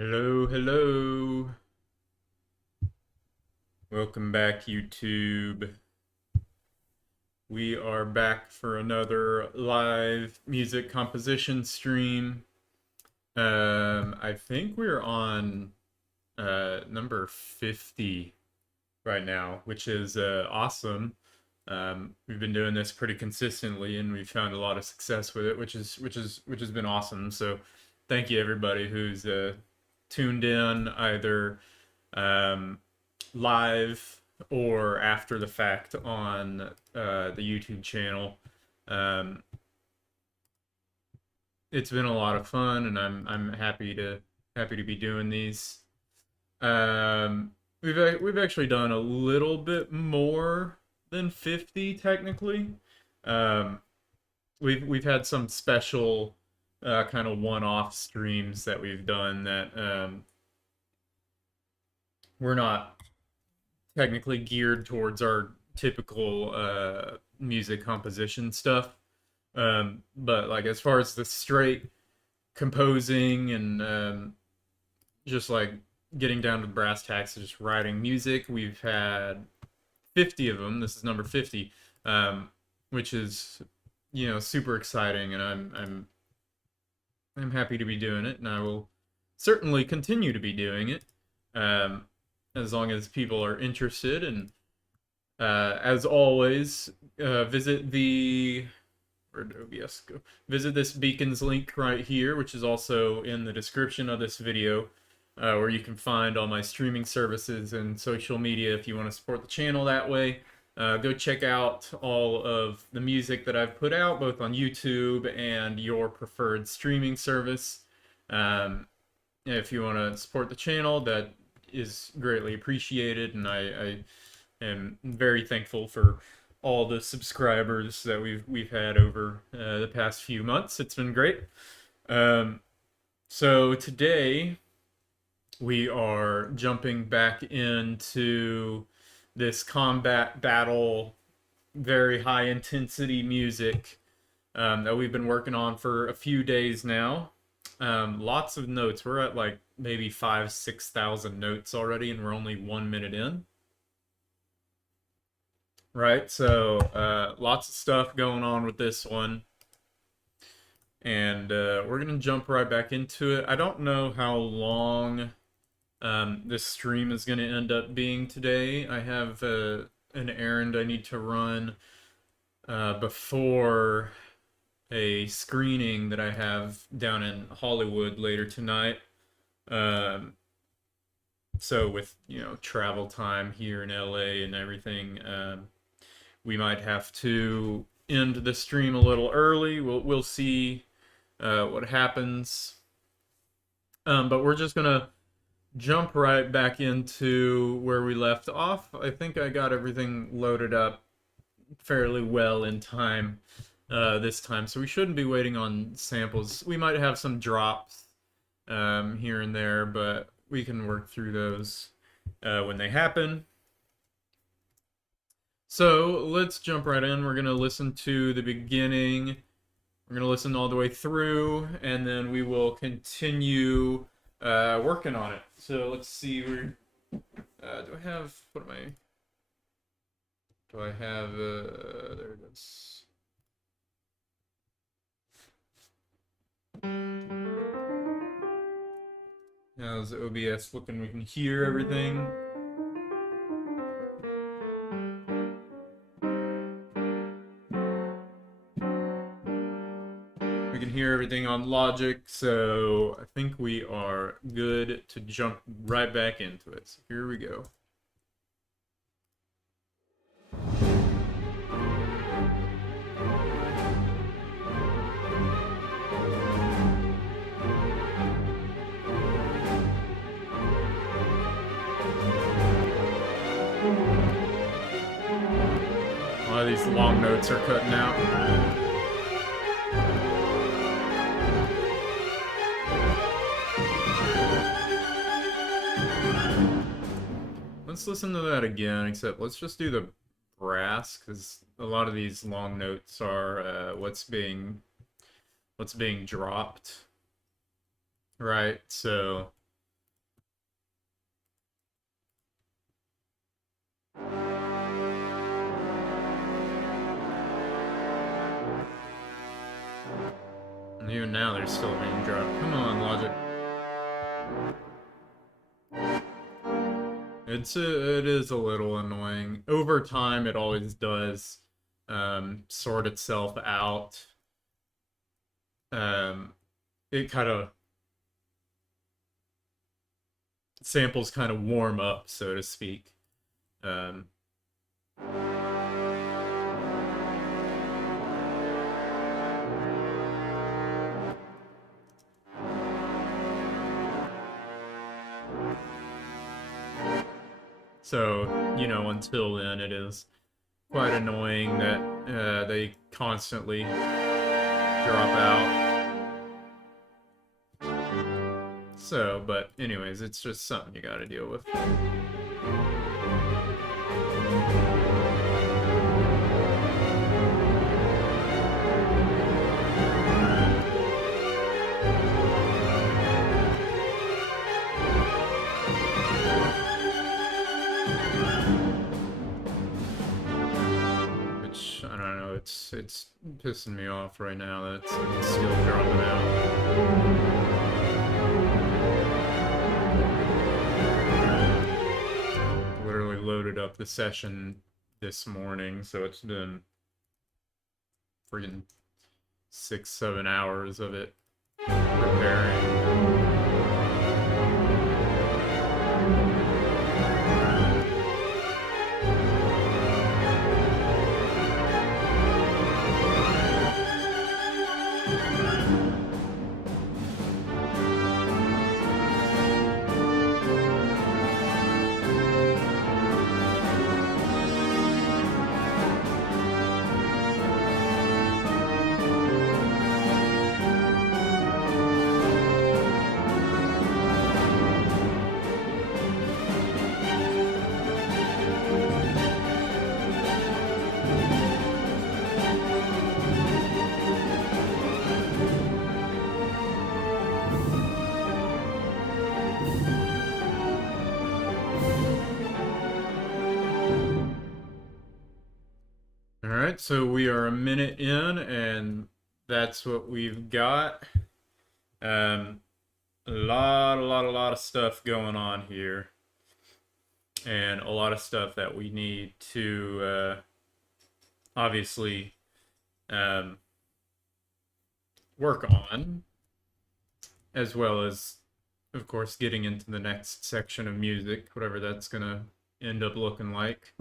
Hello, hello. Welcome back, YouTube. We are back for another live music composition stream. I think we're on number 50 right now, which is awesome. We've been doing this pretty consistently, and we've found a lot of success with it, which has been awesome. So, thank you everybody who's tuned in either um, live or after the fact on the YouTube channel. Um, it's been a lot of fun, and I'm happy to be doing these. Um, we've actually done a little bit more than 50 technically. Um, we've had some special kind of one-off streams that we've done that we're not technically geared towards our typical music composition stuff. But like as far as the straight composing and just like getting down to brass tacks of just writing music, we've had 50 of them. This is number 50, which is super exciting, and I'm happy to be doing it, and I will certainly continue to be doing it. Um, as long as people are interested. And as always, visit the where did OBS go? Visit this beacons link right here, which is also in the description of this video, where you can find all my streaming services and social media if you want to support the channel that way. Go check out all of the music that I've put out, both on YouTube and your preferred streaming service. If you want to support the channel, that is greatly appreciated, and I am very thankful for all the subscribers that we've had over the past few months. It's been great. So today we are jumping back into this combat battle, very high intensity music that we've been working on for a few days now. Lots of notes. We're at like maybe 6,000 notes already, and we're only 1 minute in. Right, so lots of stuff going on with this one, and we're gonna jump right back into it. I don't know how long this stream is gonna end up being today. I have an errand I need to run before a screening that I have down in Hollywood later tonight. Um, so with travel time here in LA and everything, we might have to end the stream a little early. We'll see what happens. But we're just gonna jump right back into where we left off. I think I got everything loaded up fairly well in time this time, so we shouldn't be waiting on samples. We might have some drops here and there, but we can work through those when they happen. So let's jump right in. We're going to listen to the beginning. We're going to listen all the way through, and then we will continue working on it. So let's see. Do I have, what am I, do I have, there it is. How's OBS looking? We can hear everything. We can hear everything on Logic, so I think we are good to jump right back into it. So here we go. A lot of these long notes are cutting out. Let's listen to that again, except let's just do the brass, because a lot of these long notes are what's being dropped. Right, so Even now, they're still being dropped. Come on, Logic. It is a little annoying. Over time, it always does sort itself out. It kind of samples kind of warm up, so to speak. Um, so, you know, until then, it is quite annoying that they constantly drop out. So, but anyways, it's just something you gotta deal with. Which, I don't know, it's pissing me off right now that it's still dropping out. Literally loaded up the session this morning, so it's been freaking 6-7 hours of it preparing. All right, so we are a minute in, and that's what we've got. Um, a lot of stuff going on here, and a lot of stuff that we need to obviously work on, as well as, of course, getting into the next section of music, whatever that's gonna end up looking like.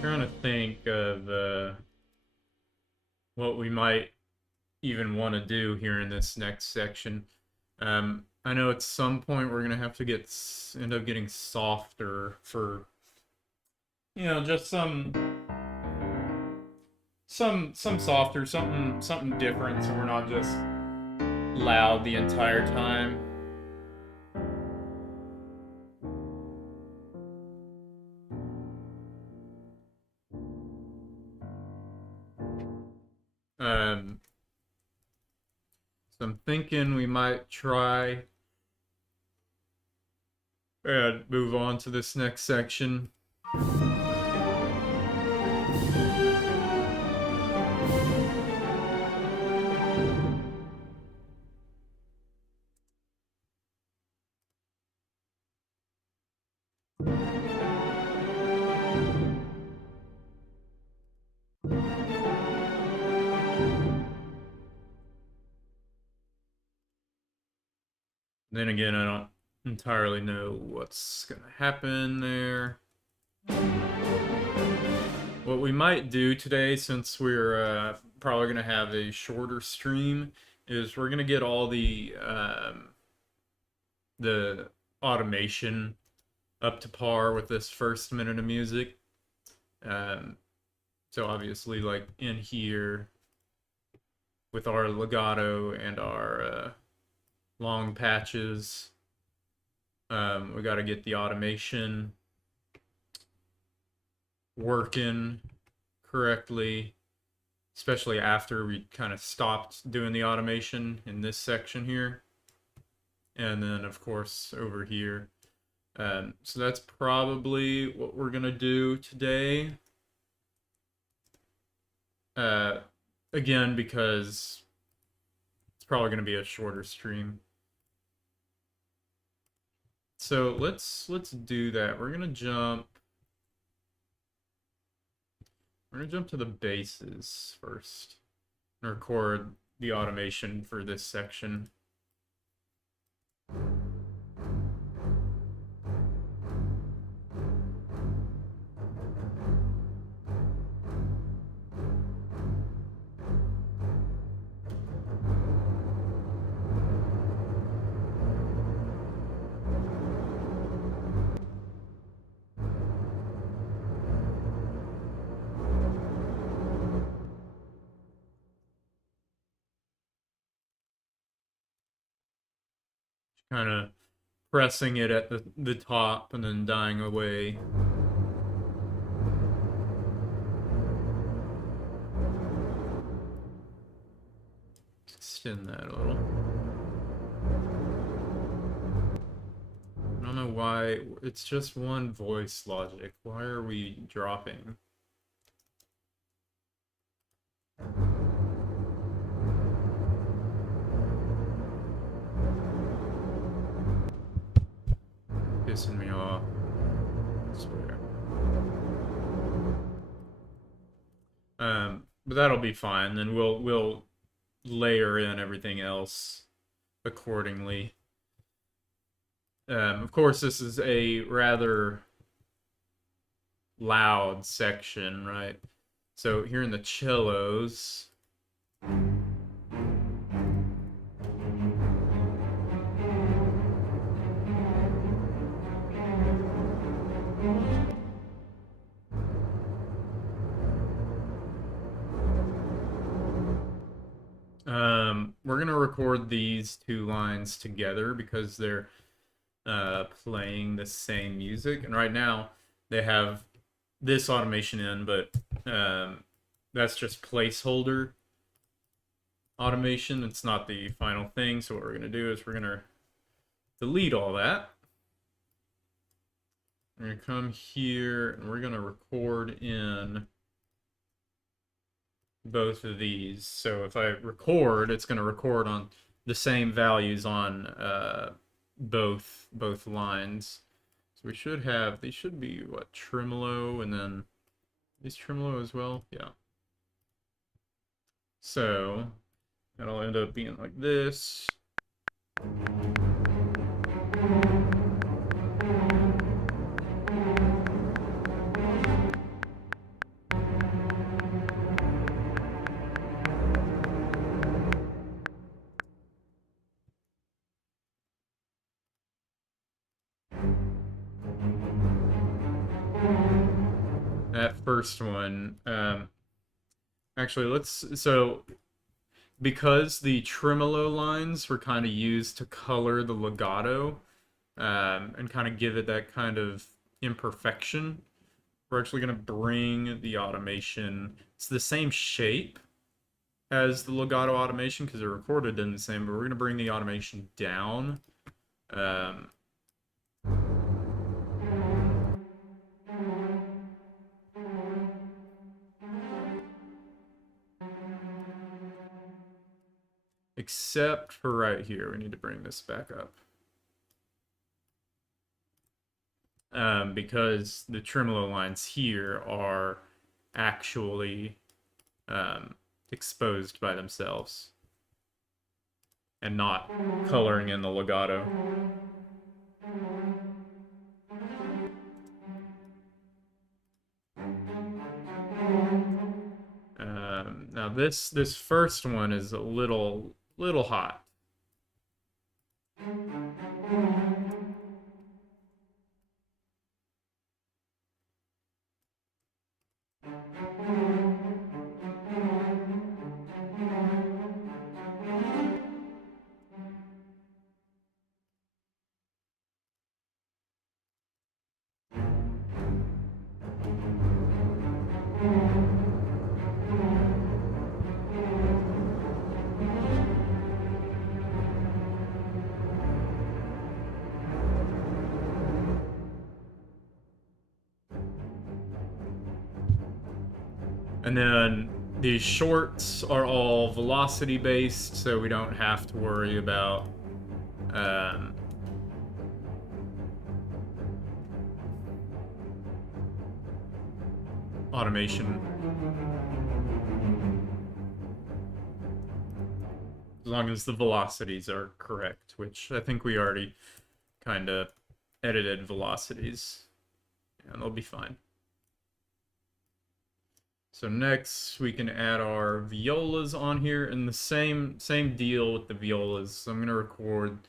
Trying to think of what we might even want to do here in this next section. I know at some point we're gonna have to end up getting softer for, you know, just some softer, something different, so we're not just loud the entire time. Um, so I'm thinking we might try and move on to this next section. Then again, I don't entirely know what's gonna happen there. What we might do today, since we're probably gonna have a shorter stream, is we're gonna get all the automation up to par with this first minute of music. So obviously, like in here with our legato and our long patches, we got to get the automation working correctly, especially after we kind of stopped doing the automation in this section here. And then, of course, over here. So that's probably what we're going to do today. Again, because it's probably going to be a shorter stream. So let's do that. We're gonna jump to the bases first and record the automation for this section. Kind of pressing it at the top and then dying away. Extend that a little. I don't know why, it's just one voice logic. Why are we dropping? Pissing me off. I swear. But that'll be fine. Then we'll layer in everything else accordingly. Of course, this is a rather loud section, right? So here in the cellos. We're gonna record these two lines together because they're playing the same music, and right now they have this automation in, but that's just placeholder automation. It's not the final thing. So what we're gonna do is we're gonna delete all that. We're gonna come here and we're gonna record in both of these. So if I record, it's going to record on the same values on both lines. So we should have, they should be what, tremolo, and then is tremolo as well? Yeah. So that'll end up being like this. That first one, actually, so because the tremolo lines were kind of used to color the legato, and kind of give it that kind of imperfection, we're actually going to bring the automation. It's the same shape as the legato automation because they're recorded in the same, but we're going to bring the automation down. Except for right here. We need to bring this back up. Because the tremolo lines here are actually exposed by themselves and not coloring in the legato. Now this first one is a little hot. And then these shorts are all velocity based, so we don't have to worry about automation. As long as the velocities are correct, which I think we already kind of edited velocities, and they'll be fine. So next we can add our violas on here, and the same deal with the violas. So I'm going to record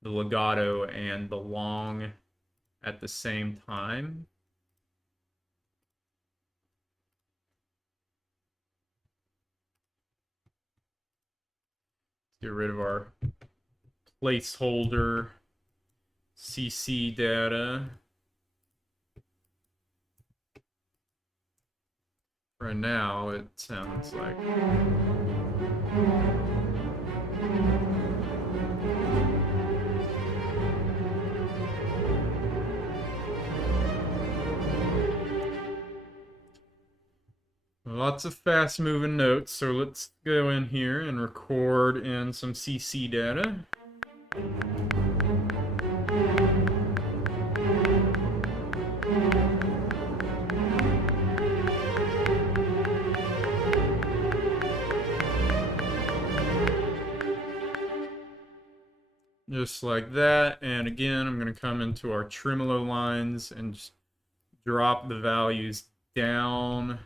the legato and the long at the same time. Get rid of our placeholder CC data. Right now, it sounds like... Lots of fast-moving notes, so let's go in here and record in some CC data. Just like that, and again, I'm going to come into our tremolo lines and just drop the values down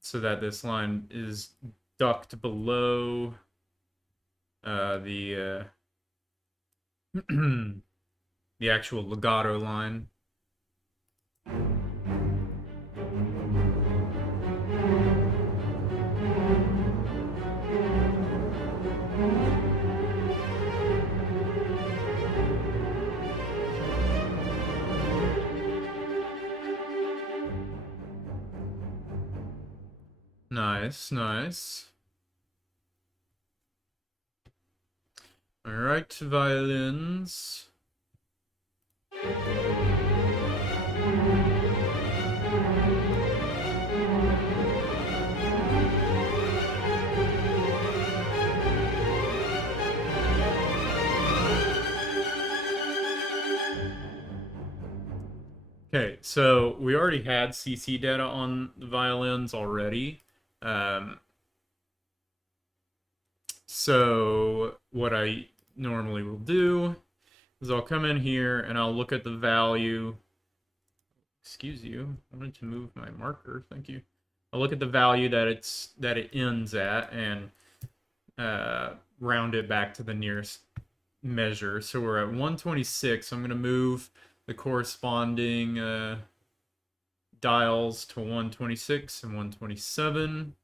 so that this line is ducked below the the actual legato line. Nice, nice. All right, violins. Okay, so we already had CC data on the violins already. So what I normally will do is I'll come in here and I'll look at the value. Excuse you, I wanted to move my marker. Thank you. I'll look at the value that it ends at and round it back to the nearest measure. So we're at 126. I'm going to move the corresponding dials to 126 and 127.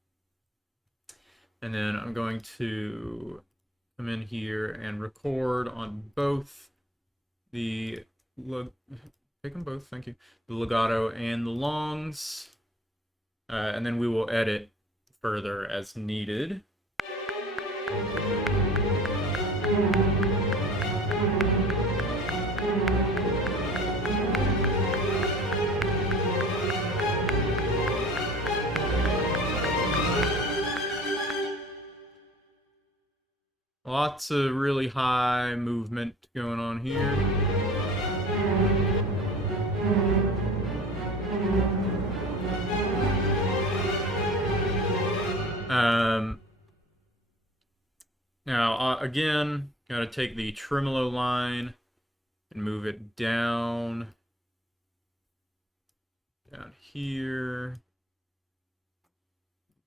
And then I'm going to come in here and record on both the, pick them both, thank you, the legato and the longs. And then we will edit further as needed. Lots of really high movement going on here. Now, again, gotta take the tremolo line and move it down here,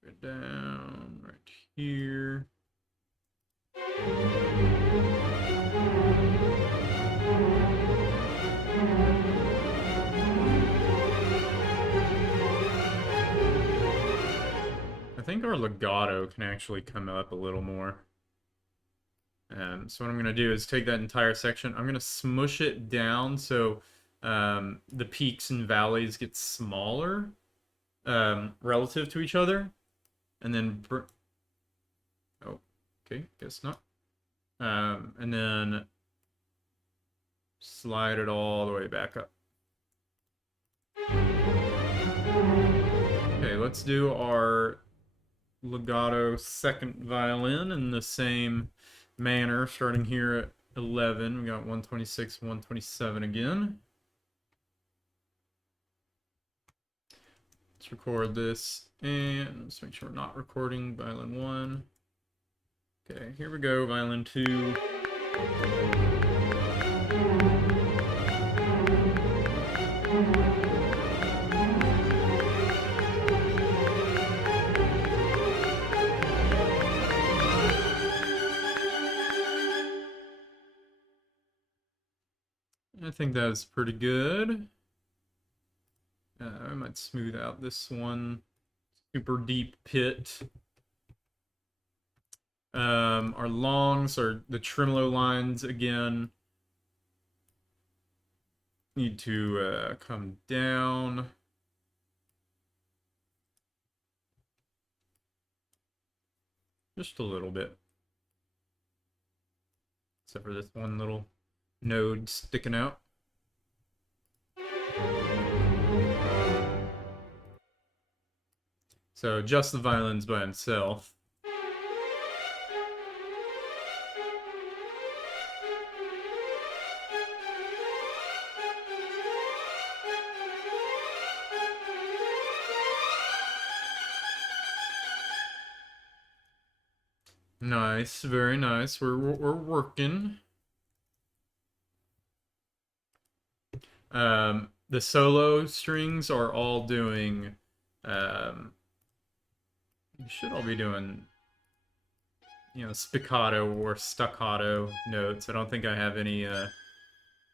move it down right here. I think our legato can actually come up a little more. So what I'm going to do is take that entire section. I'm going to smush it down so the peaks and valleys get smaller relative to each other. And then... Oh, okay, guess not. And then slide it all the way back up. let's do our legato second violin in the same manner, starting here at 11. We got 126, 127 again. Let's record this, and let's make sure we're not recording violin 1. Okay, here we go, violin 2. I think that's pretty good. I might smooth out this one. Super deep pit. Our longs are the tremolo lines again. Need to come down. Just a little bit. Except for this one little node sticking out. So just the violins by himself. Nice, very nice. We're working. The solo strings are all doing. You should all be doing, spiccato or staccato notes. I don't think I have any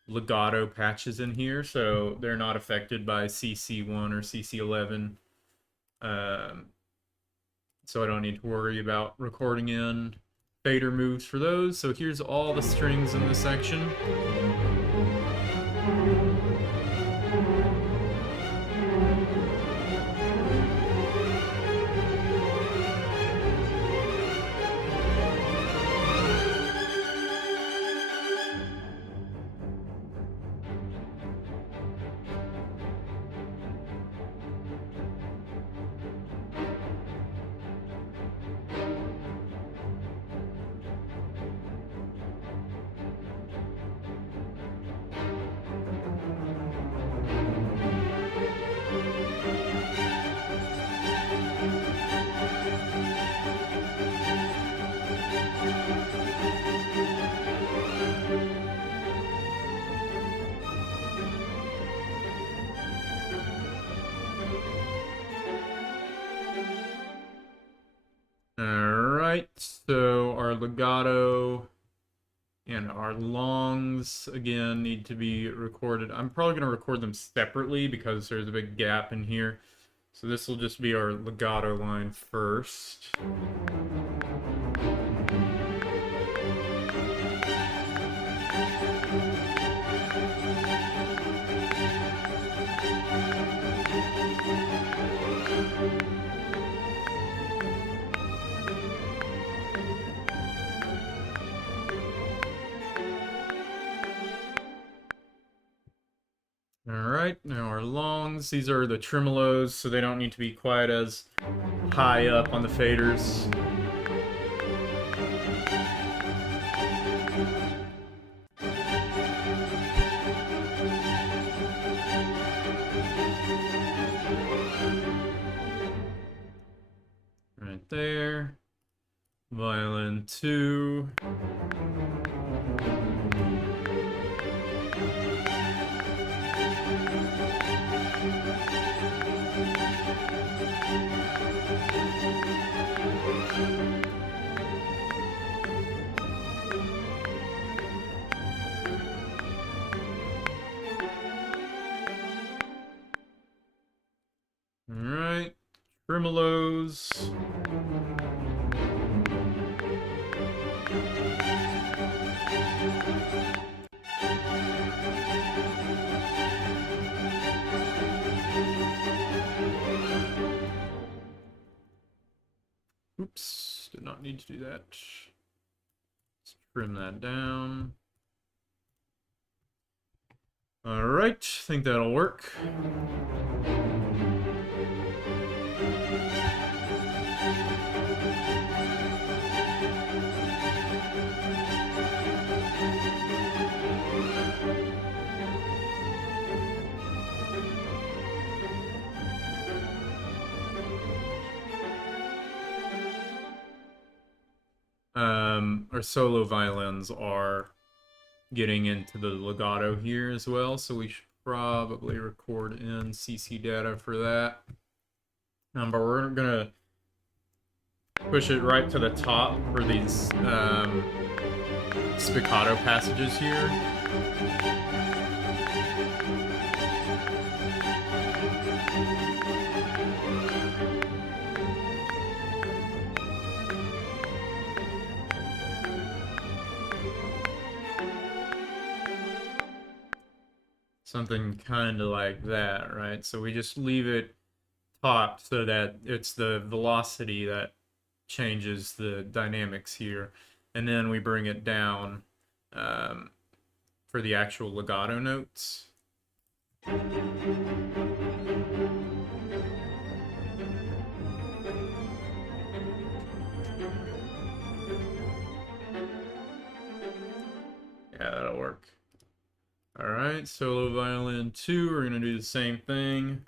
legato patches in here, so they're not affected by CC1 or CC11. So I don't need to worry about recording in fader moves for those. So here's all the strings in this section. Alright, so our legato and our longs, again, need to be recorded. I'm probably going to record them separately because there's a big gap in here. So this will just be our legato line first. Alright, now our longs. These are the tremolos, so they don't need to be quite as high up on the faders. Right there. Violin 2. Alright, tremolos. Oops, did not need to do that. Let's trim that down. Alright, think that'll work. our solo violins are getting into the legato here as well, so we should probably record in CC data for that. But we're gonna push it right to the top for these spiccato passages here. Something kind of like that, right? So we just leave it topped so that it's the velocity that changes the dynamics here. And then we bring it down for the actual legato notes. Yeah, that'll work. Alright, solo violin 2, we're gonna do the same thing.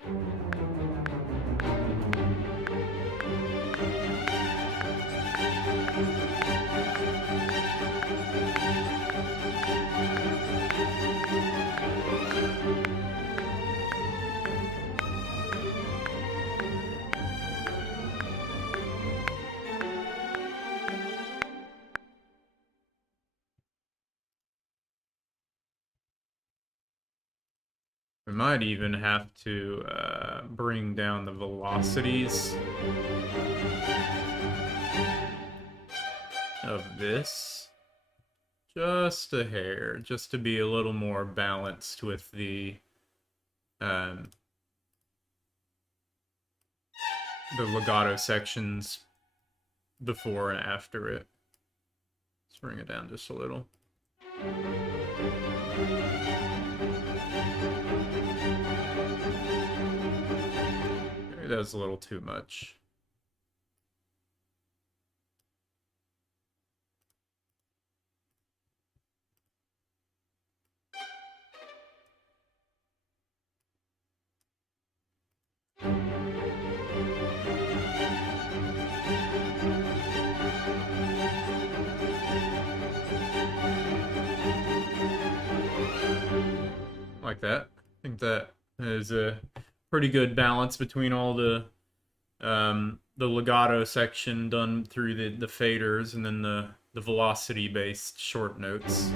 We might even have to bring down the velocities of this just a hair, just to be a little more balanced with the legato sections before and after it. Let's bring it down just a little. Maybe that was a little too much. Like that. I think that is a pretty good balance between all the legato section done through the faders and then the velocity based short notes.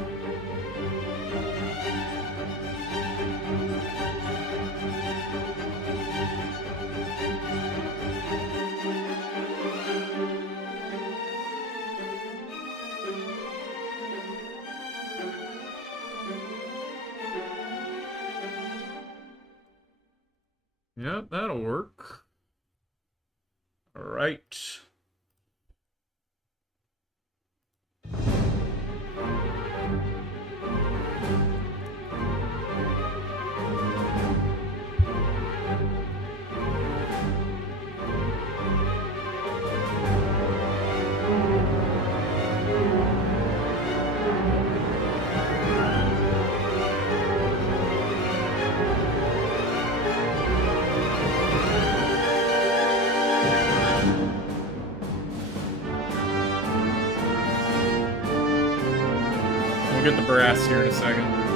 Yep, that'll work. All right. We'll get the brass here in a second.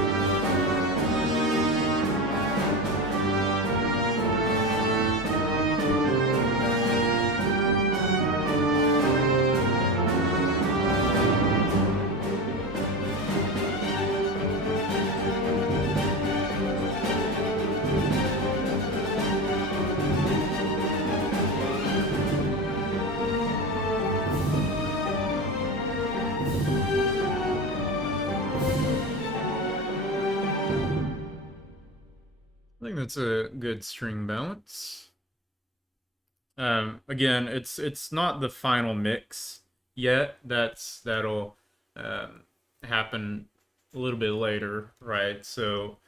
I think that's a good string balance. Again, it's not the final mix yet. That'll happen a little bit later, right? So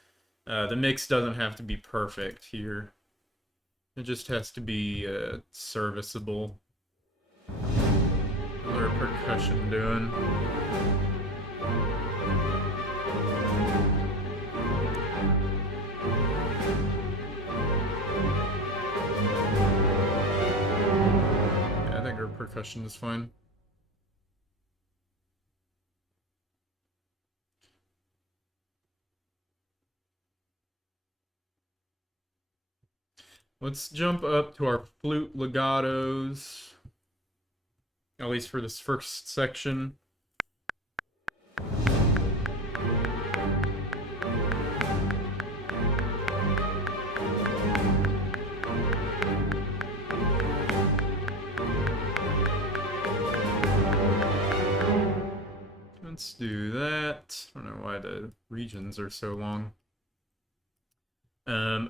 the mix doesn't have to be perfect here. It just has to be serviceable. What are percussion doing? Percussion is fine. Let's jump up to our flute legatos, at least for this first section. Let's do that. I don't know why the regions are so long.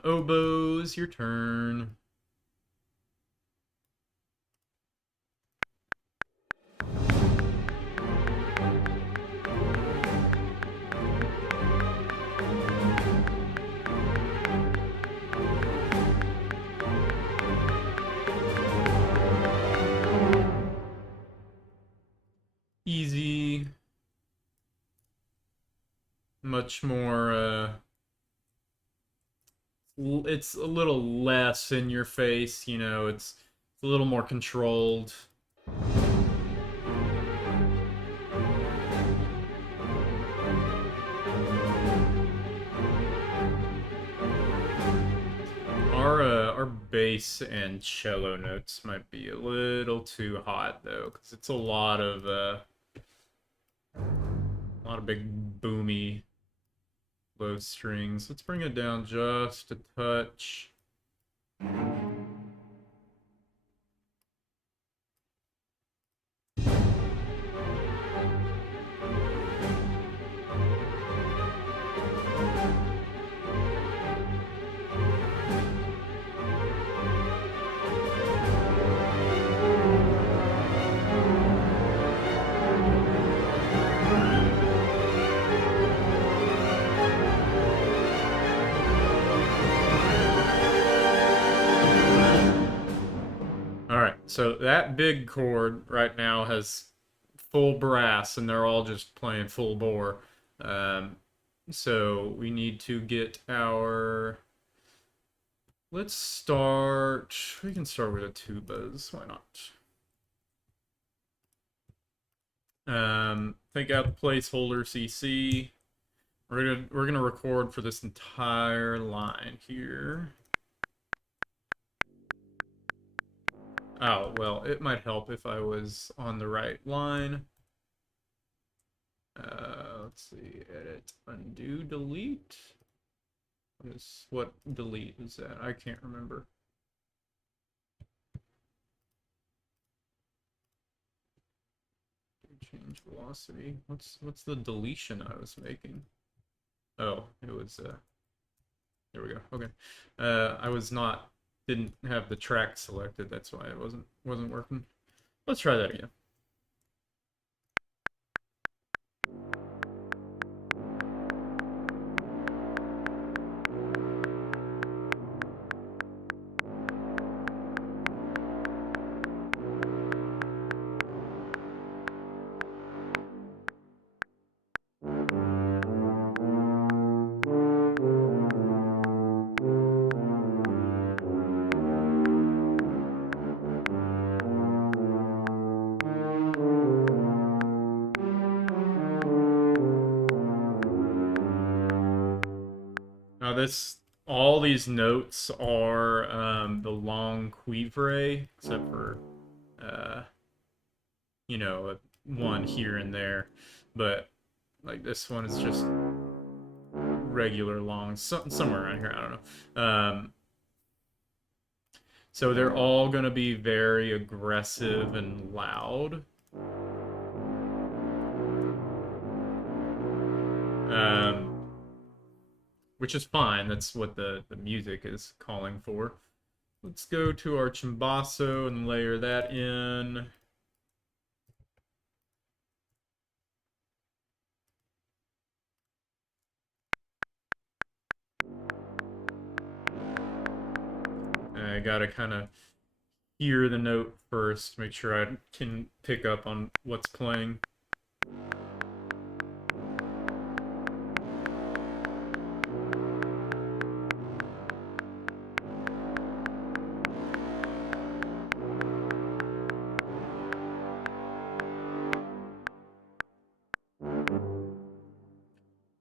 Oboes, your turn. Easy. Much more, it's a little less in your face, you know, it's a little more controlled. Our bass and cello notes might be a little too hot though, because it's a lot of big boomy low strings. Let's bring it down just a touch. All right, so that big chord right now has full brass, and they're all just playing full bore. Um, so we need to get our. Let's start. We can start with the tubas. Why not? Take out the placeholder CC. We're gonna record for this entire line here. Oh, well, it might help if I was on the right line. Let's see, edit, undo, delete. What delete is that? I can't remember. Change velocity. What's the deletion I was making? Oh, it was there we go. Okay. I was not didn't have the track selected, that's why it wasn't working. Let's try that again. Now all these notes are the long cuivre, except for uh, one here and there. But like this one is just regular long, somewhere around here. I don't know. So they're all gonna be very aggressive and loud. Um, which is fine. That's what the music is calling for. Let's go to our chimbasso and layer that in. I gotta kind of hear the note first, make sure I can pick up on what's playing.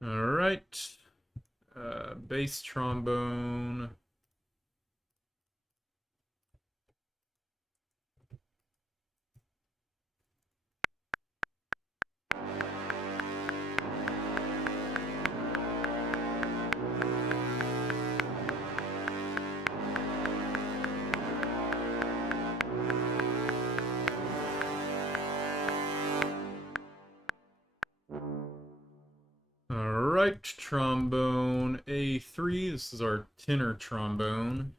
All right, bass trombone. right trombone A3. This is our tenor trombone,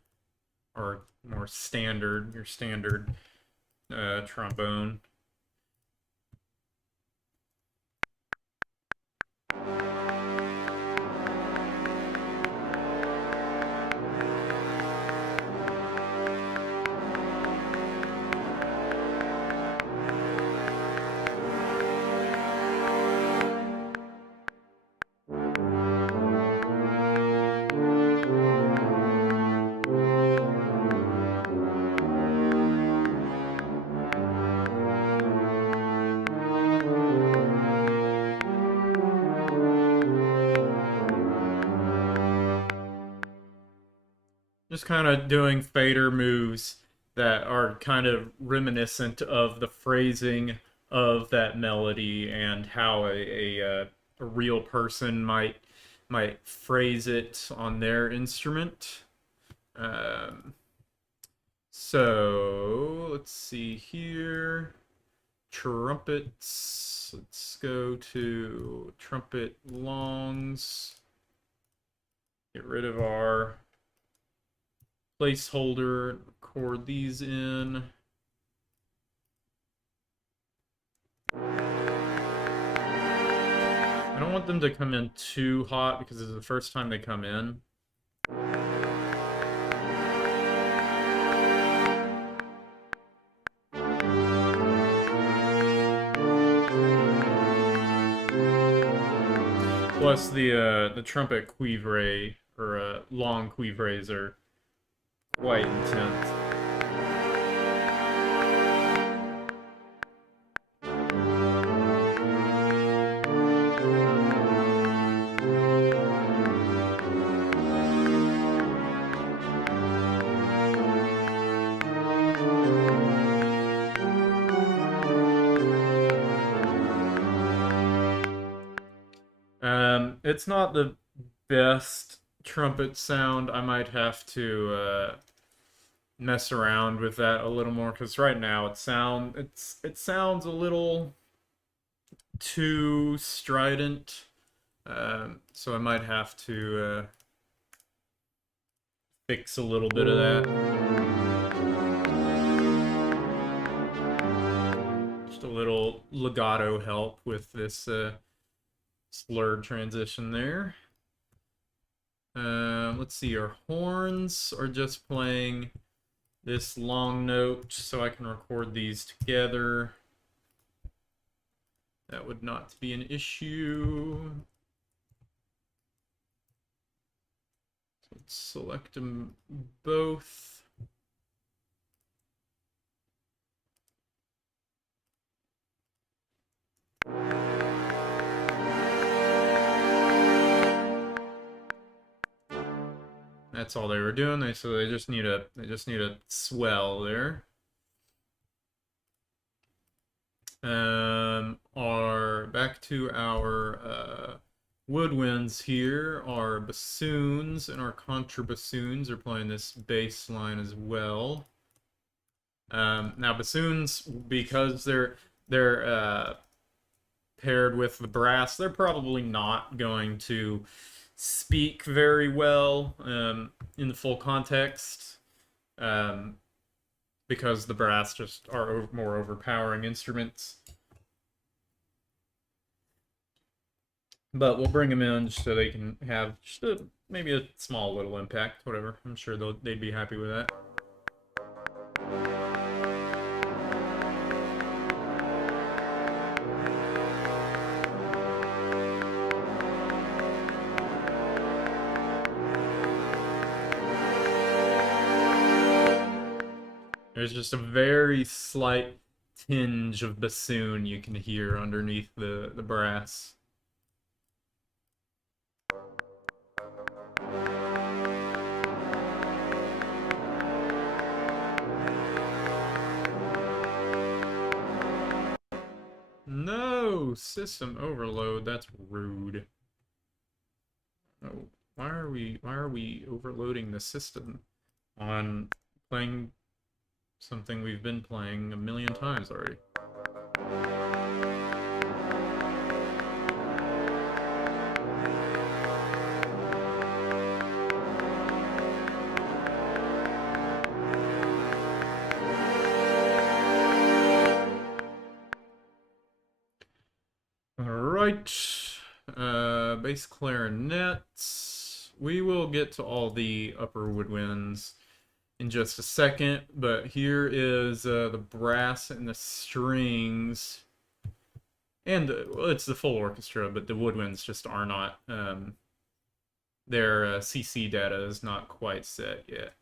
or more standard, your standard trombone. Just kind of doing fader moves that are kind of reminiscent of the phrasing of that melody and how a real person might phrase it on their instrument. Um, so let's see here. Trumpets. Let's go to trumpet longs. Get rid of our placeholder, record these in. I don't want them to come in too hot because it's the first time they come in. Plus the trumpet cuivre or long cuivres are quite intense. It's not the best trumpet sound. I might have to mess around with that a little more because right now it sounds a little too strident. So I might have to fix a little bit of that. Just a little legato help with this slurred transition there. Let's see, our horns are just playing this long note, so I can record these together. That would not be an issue. So let's select them both. That's all they were doing. So they just need a swell there. Back to our woodwinds here. Our bassoons and our contrabassoons are playing this bass line as well. Now bassoons, because they're paired with the brass, they're probably not going to speak very well in the full context, because the brass just are more overpowering instruments. But we'll bring them in just so they can have just maybe a small little impact, whatever. I'm sure they'd be happy with that. There's just a very slight tinge of bassoon you can hear underneath the brass. No! System overload, that's rude. Oh, why are we overloading the system on playing something we've been playing a million times already? right. Bass clarinets. We will get to all the upper woodwinds in just a second, but here is the brass and the strings. And well, it's the full orchestra, but the woodwinds just are not. Their CC data is not quite set yet.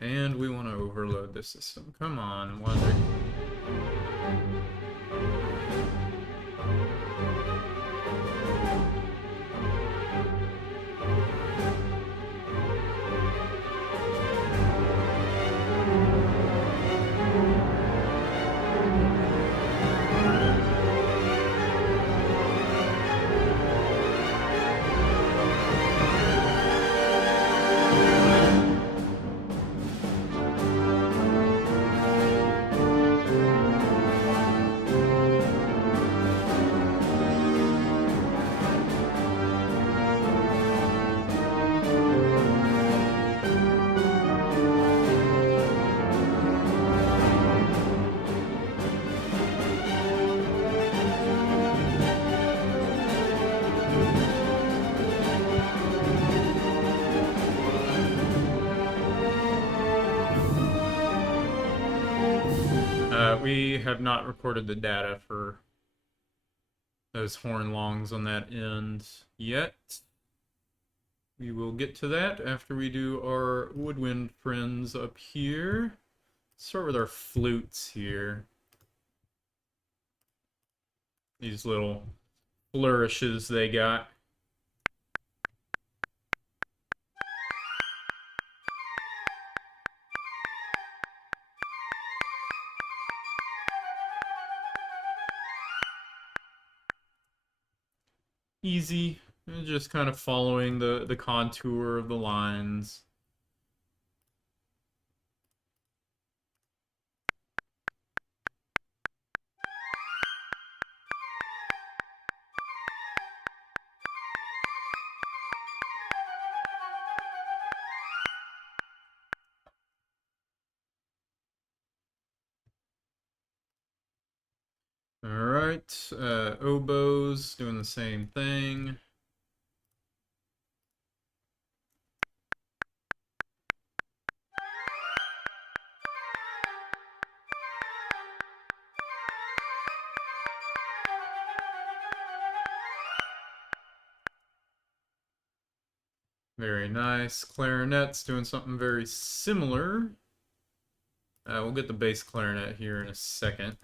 And we want to overload the system. Come on, Wonder. We have not recorded the data for those horn longs on that end yet. We will get to that after we do our woodwind friends up here. Let's start with our flutes here. These little flourishes they got. Easy, just kind of following the contour of the lines. All right, oboes doing the same thing. Very nice. Clarinet's doing something very similar. We'll get the bass clarinet here in a second.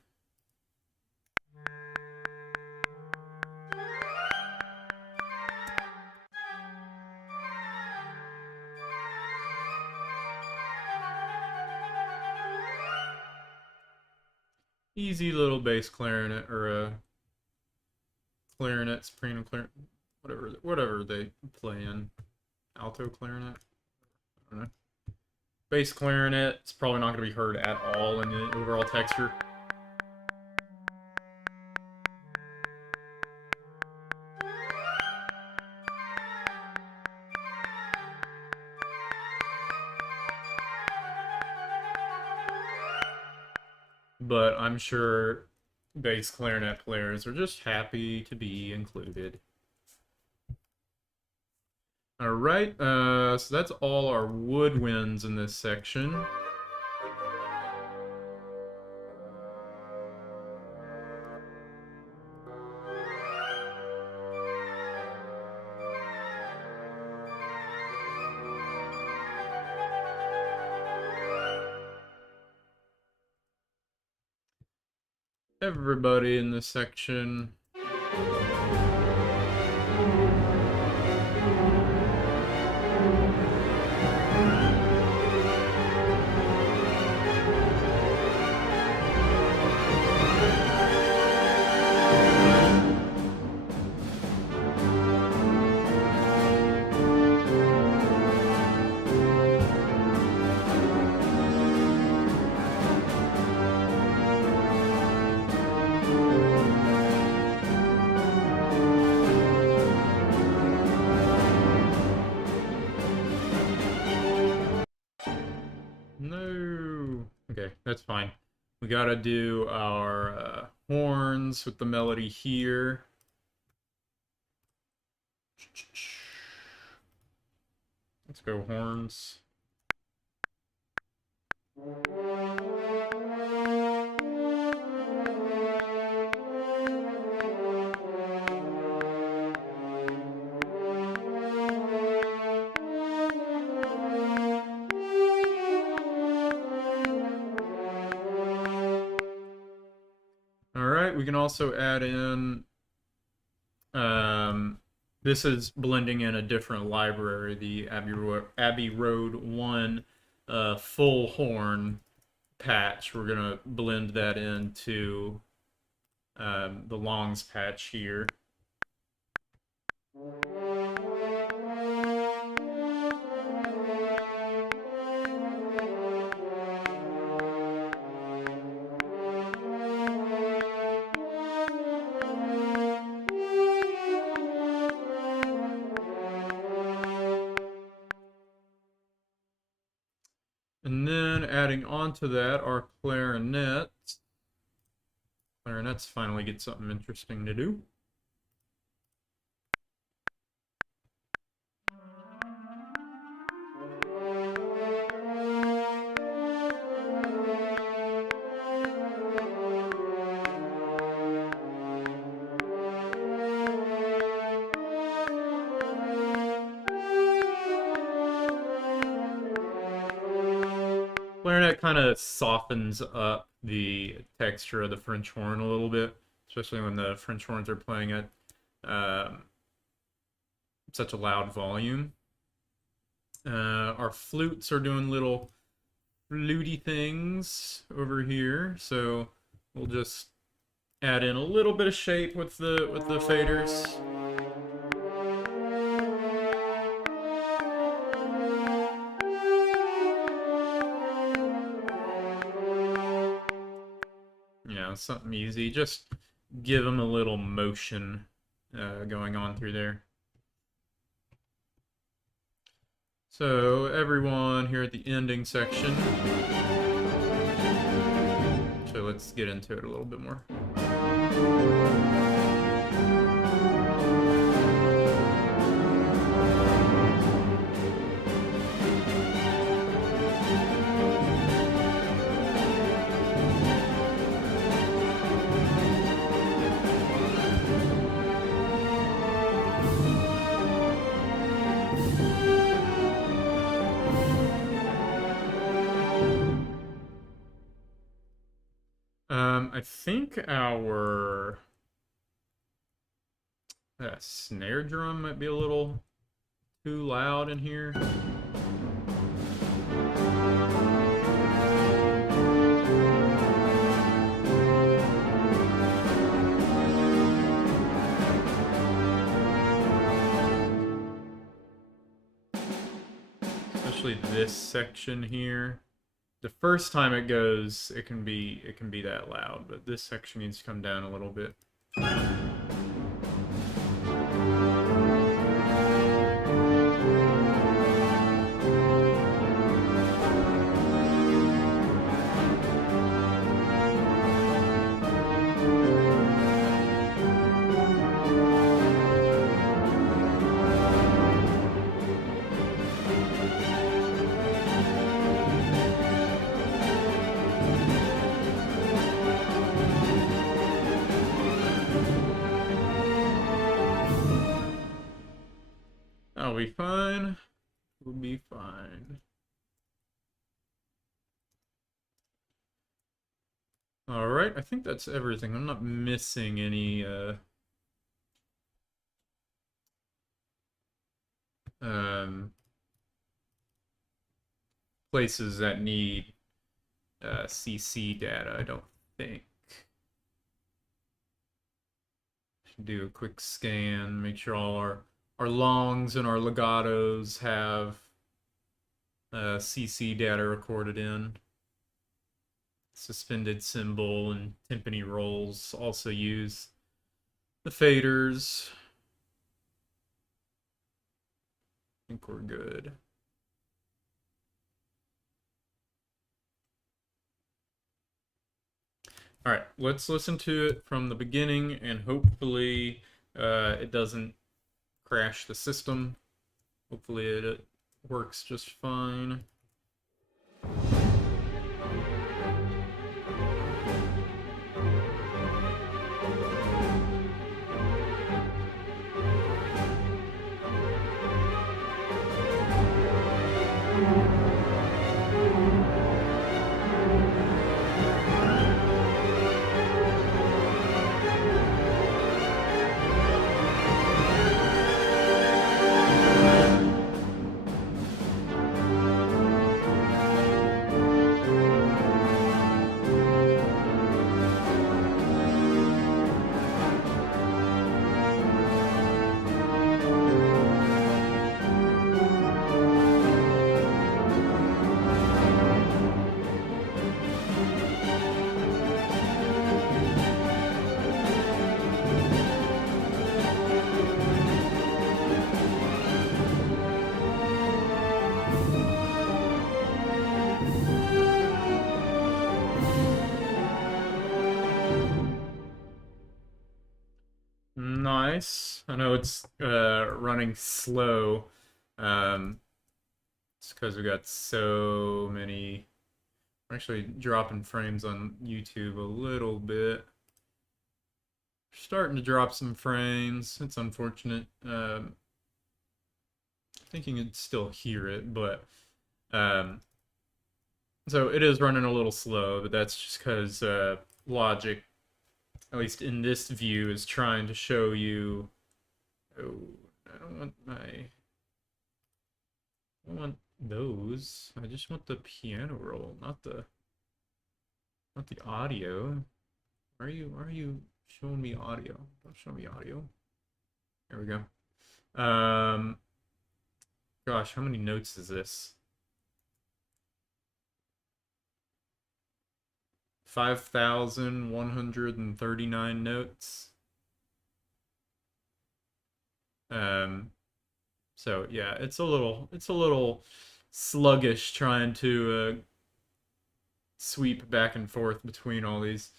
Easy little bass clarinet, or a clarinet, soprano clarinet, whatever they play in. Alto clarinet? I don't know. Bass clarinet, it's probably not going to be heard at all in the overall texture. But I'm sure bass clarinet players are just happy to be included. All right, so that's all our woodwinds in this section. Everybody in this section. No. Okay, that's fine. We gotta do our horns with the melody here. Let's go horns. All right, we can also add in, um, this is blending in a different library, the Abbey Road 1 full horn patch. We're going to blend that into the longs patch here. And then adding onto that our clarinet. Clarinets finally get something interesting to do. Clarinet kind of softens up the texture of the French horn a little bit, especially when the French horns are playing at um, such a loud volume. Our flutes are doing little fluty things over here, so we'll just add in a little bit of shape with the faders. You know, something easy. Just give them a little motion going on through there. So everyone here at the ending section. So let's get into it a little bit more. I think our snare drum might be a little too loud in here. Especially this section here. The first time it goes, it can be that loud, but this section needs to come down a little bit. That'll be fine. We'll be fine. All right, I think that's everything. I'm not missing any um, places that need CC data, I don't think. Should do a quick scan, make sure all our longs and our legatos have CC data recorded in. Suspended cymbal and timpani rolls also use the faders. I think we're good. All right, let's listen to it from the beginning, and hopefully it doesn't crash the system. Hopefully it works just fine. Nice. I know it's running slow. Um, it's because we got so many. We're actually dropping frames on YouTube a little bit. Starting to drop some frames. It's unfortunate. I think you can still hear it, but um, so it is running a little slow, but that's just because Logic, at least in this view, is trying to show you. Oh, I don't want my. I don't want those. I just want the piano roll, not the audio. Why are you showing me audio? Don't show me audio. There we go. Gosh, how many notes is this? 5,139 notes. Um, so yeah, it's a little sluggish trying to sweep back and forth between all these.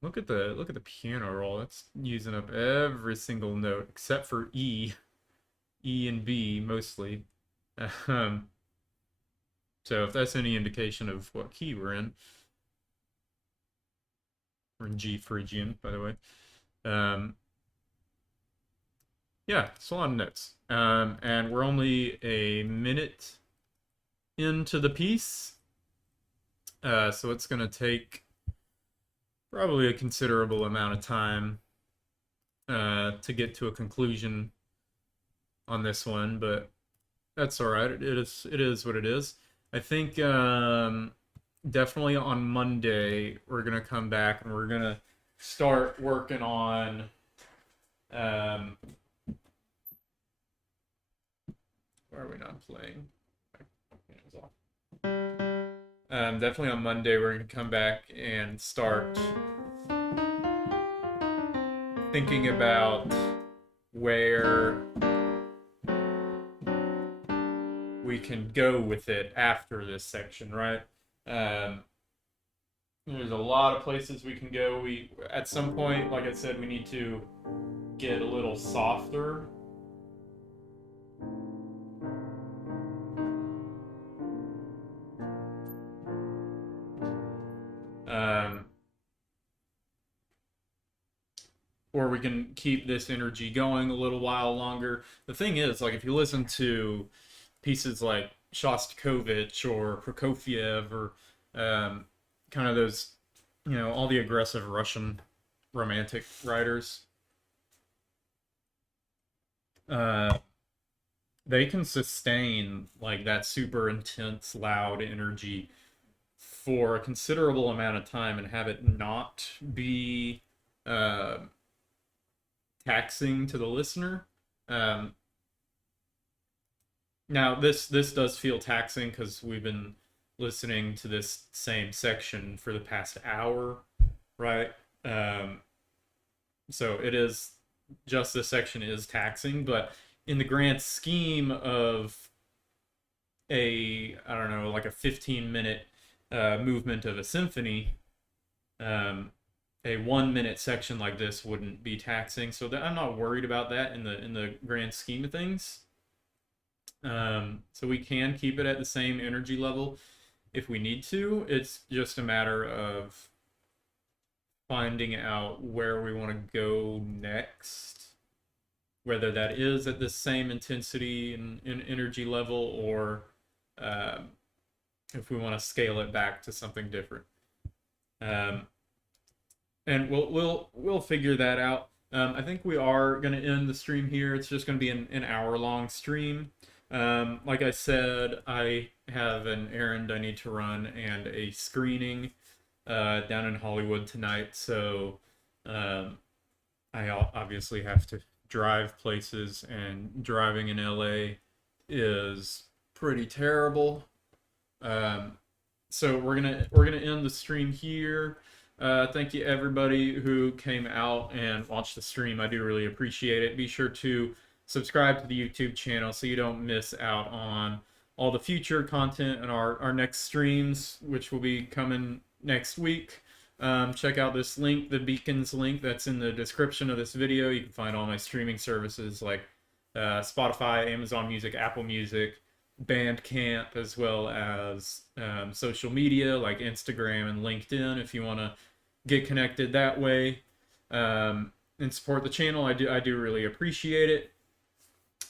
Look at the piano roll. That's using up every single note except for E and B mostly. Um, so if that's any indication of what key we're in G Phrygian, by the way. Um, yeah, it's a lot of notes. And we're only a minute into the piece, so it's gonna take probably a considerable amount of time to get to a conclusion on this one, but that's all right. It is what it is. I think definitely on Monday we're gonna come back and we're gonna start working on um, why are we not playing? Definitely on Monday we're gonna come back and start thinking about where we can go with it after this section, right? Um, there's a lot of places we can go. We at some point, like I said, we need to get a little softer. Um, or we can keep this energy going a little while longer. The thing is, like, if you listen to pieces like Shostakovich or Prokofiev or kind of those, all the aggressive Russian romantic writers, uh, they can sustain like that super intense, loud energy for a considerable amount of time and have it not be uh, taxing to the listener. Um, Now this does feel taxing because we've been listening to this same section for the past hour, right? Um, so it is just this section is taxing, but in the grand scheme of I don't know, like a 15-minute movement of a symphony, Um, a 1 minute section like this wouldn't be taxing, so that I'm not worried about that in the grand scheme of things. So we can keep it at the same energy level if we need to. It's just a matter of finding out where we want to go next, whether that is at the same intensity and energy level, or um, if we want to scale it back to something different. Um, and we'll figure that out. I think we are going to end the stream here. It's just going to be an hour long stream. Like I said, I have an errand I need to run and a screening down in Hollywood tonight. So I obviously have to drive places, and driving in LA is pretty terrible. Um, so we're gonna end the stream here. Thank you everybody who came out and watched the stream. I do really appreciate it. Be sure to subscribe to the YouTube channel so you don't miss out on all the future content and our next streams, which will be coming next week. Check out this link, the Beacons link that's in the description of this video. You can find all my streaming services like Spotify, Amazon Music, Apple Music, Bandcamp, as well as social media like Instagram and LinkedIn if you want to get connected that way and support the channel. I do really appreciate it.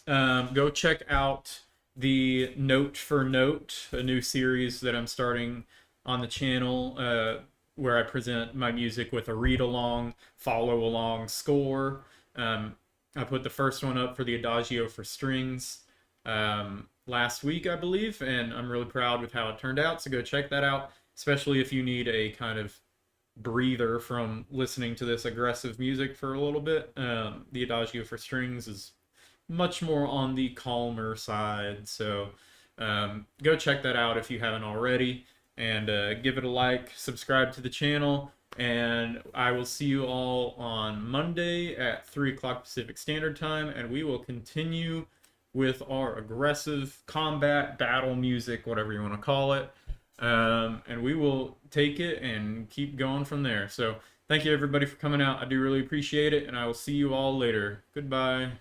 Go check out the Note for Note, a new series that I'm starting on the channel where I present my music with a read along, follow along score. I put the first one up for the Adagio for Strings last week, I believe, and I'm really proud with how it turned out. So go check that out, especially if you need a kind of breather from listening to this aggressive music for a little bit. The Adagio for Strings is much more on the calmer side, so go check that out if you haven't already, and give it a like, subscribe to the channel, and I will see you all on Monday at 3 o'clock Pacific Standard Time, and we will continue with our aggressive combat battle music, whatever you want to call it. And we will take it and keep going from there. So thank you everybody for coming out. I do really appreciate it, and I will see you all later. Goodbye.